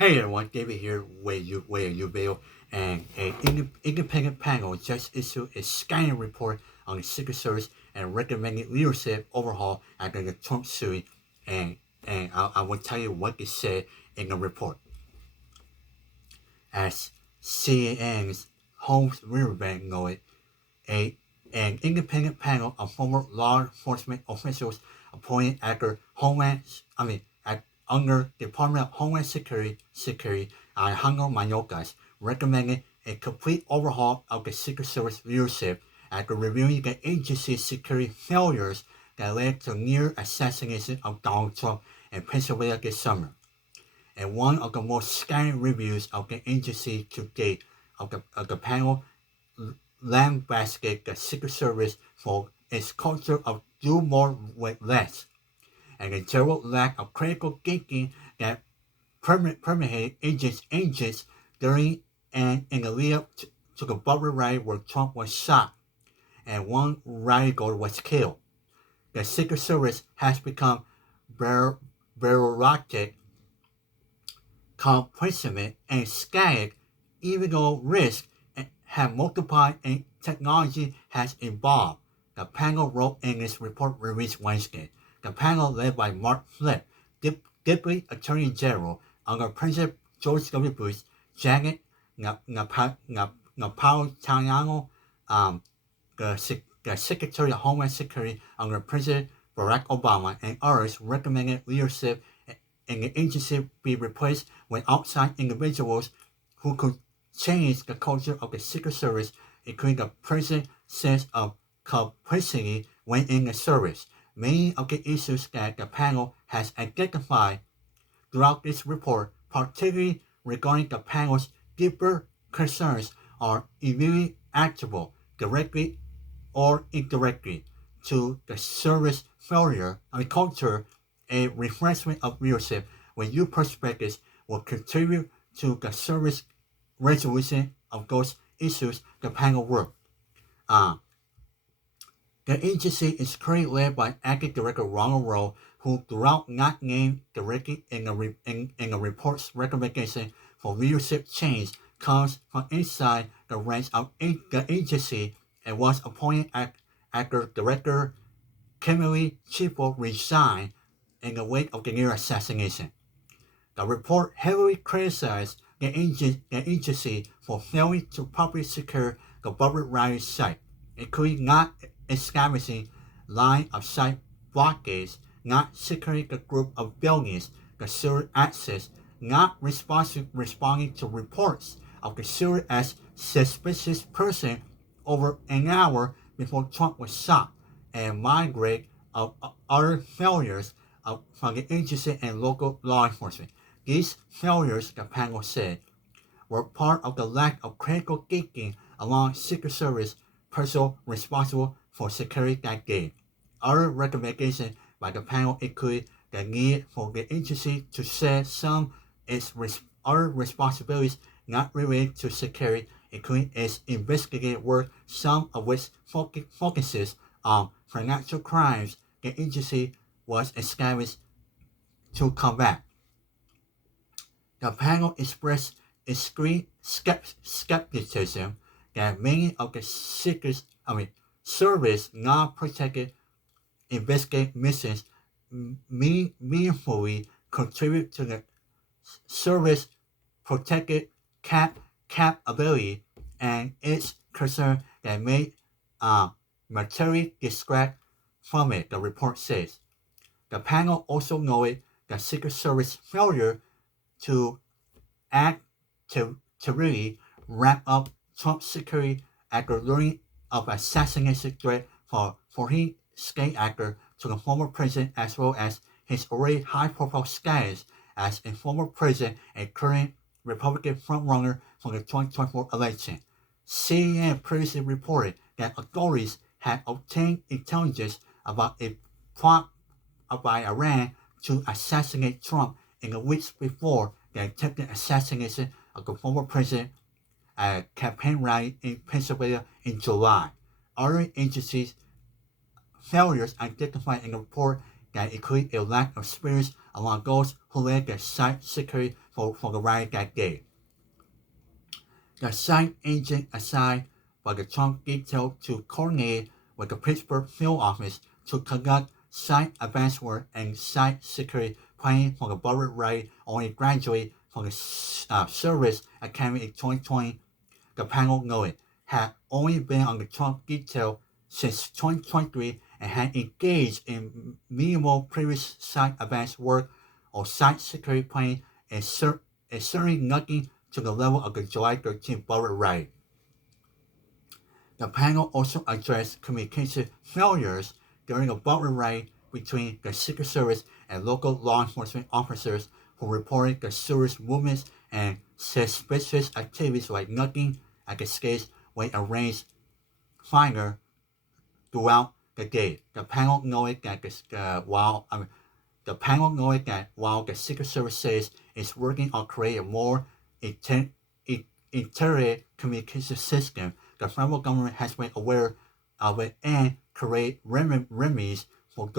Hey everyone, David here with you Bill, and an independent panel just issued a scanning report on the Secret Service and recommended leadership overhaul after the Trump suit, and I will tell you what they said in the report. As CNN's Holmes Riverbank noted, a an independent panel of former law enforcement officials appointed after under Department of Homeland Security Alejandro Mayorkas recommended a complete overhaul of the Secret Service leadership after reviewing the agency's security failures that led to near assassination of Donald Trump in Pennsylvania this summer. And one of the most scathing reviews of the agency to date of the panel lambasted the Secret Service for its culture of do more with less and the general lack of critical thinking that permeated agents during and in the lead up to the Butler riot where Trump was shot and one riot goer was killed. The Secret Service has become bureaucratic, complacent, and scattered, even though risks have multiplied and technology has evolved. The panel wrote in its report released Wednesday. The panel, led by Mark Flip, Deputy Attorney General under President George W. Bush, Janet Napolitano, the Secretary of Homeland Security under President Barack Obama, and others recommended leadership in the agency be replaced with outside individuals who could change the culture of the Secret Service, including the president's sense of complicity when in the service. Many of the issues that the panel has identified throughout this report, particularly regarding the panel's deeper concerns, are immediately attributable, directly or indirectly, to the service failure and culture. A refreshment of leadership with new perspectives will contribute to the service resolution of those issues the panel worked. Uh, the agency is currently led by Acting Director Ronald Rowe, who, throughout not named directly in the report's recommendation for leadership change, comes from inside the ranks of the agency and was appointed after Director Kimberly Chiefo resigned in the wake of the near assassination. The report heavily criticized the agency for failing to properly secure the Butler riot site, including not establishing line of sight blockades, not securing the group of buildings, the sewer access, not responding to reports of the sewer as suspicious person over an hour before Trump was shot, and migrate of other failures from the agency and local law enforcement. These failures, the panel said, were part of the lack of critical thinking among Secret Service personnel responsible for security that day. Other recommendations by the panel include the need for the agency to set some its other responsibilities not related to security, including its investigative work, some of which focuses on financial crimes the agency was established to combat. The panel expressed extreme skepticism that many of the service non-protected investigative missions meaningfully contribute to the service protected capability and its concern that may materially distract from it, the report says. The panel also noted the Secret Service failure to act to really wrap up Trump's security after learning of assassination threat for his state actor to the former president as well as his already high-profile status as a former president and current Republican frontrunner for the 2024 election. CNN previously reported that authorities had obtained intelligence about a plot by Iran to assassinate Trump in the weeks before the attempted assassination of the former president at a campaign rally in Pennsylvania in July. Other agencies' failures identified in the report that include a lack of experience among those who led the site security for the riot that day. The site agent assigned by the Trump detail to coordinate with the Pittsburgh field office to conduct site advance work and site security planning for the Butler riot only graduated from the Service Academy in 2020. The panel noted had only been on the Trump detail since 2023 and had engaged in minimal previous site advance work or site security planning and certainly nothing to the level of the July 13th Butler riot. The panel also addressed communication failures during the Butler riot between the Secret Service and local law enforcement officers who reported the serious movements and suspicious activities like knocking at the skates when arranged fire throughout the day. The panel noted that while the Secret Service says it's working on creating a more integrated communication system, the federal government has been aware of it and create remedies for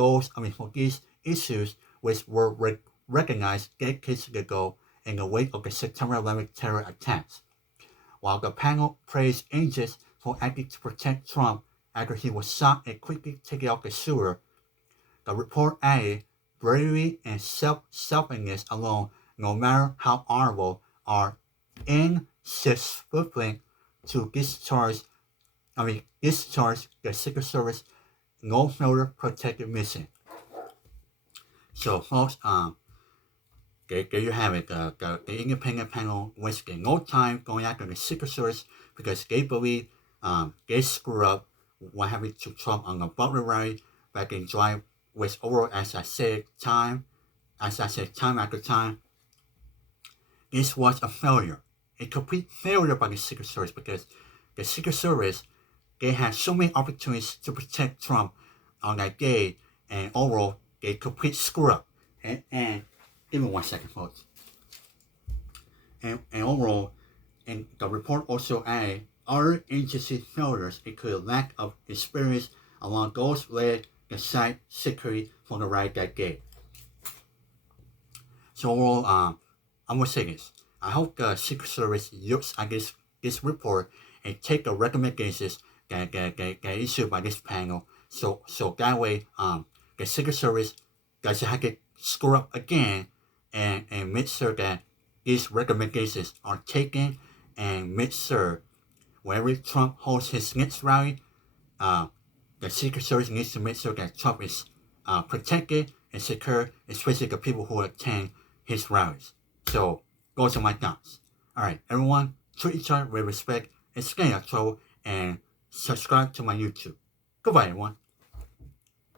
these issues, which were recognized decades ago in the wake of the September 11th terror attacks. While the panel praised agents for acting to protect Trump after he was shot and quickly taken out the sewer, the report added bravery and selflessness alone, no matter how honorable, are insufficient to discharge the Secret Service no further protective mission. So, folks, there you have it. The independent panel wasted no time going after the Secret Service because they believe they screwed up what happened to Trump on the Butler riot back in July, which overall, as I said time after time, this was a failure, a complete failure by the Secret Service because the Secret Service, they had so many opportunities to protect Trump on that day, and overall, they complete screw up. And give me 1 second, folks. And overall, and the report also added other agency failures include lack of experience among those led the site security for the riot that day. So overall, I'm gonna say this. I hope the Secret Service looks at this report and take the recommendations that issued by this panel. So that way, the Secret Service doesn't have to screw up again, and make sure that these recommendations are taken, and make sure wherever Trump holds his next rally, the Secret Service needs to make sure that Trump is protected and secure, especially the people who attend his rallies. So those are my thoughts. All right, everyone, treat each other with respect and stay out of trouble, and subscribe to my YouTube. Goodbye, everyone.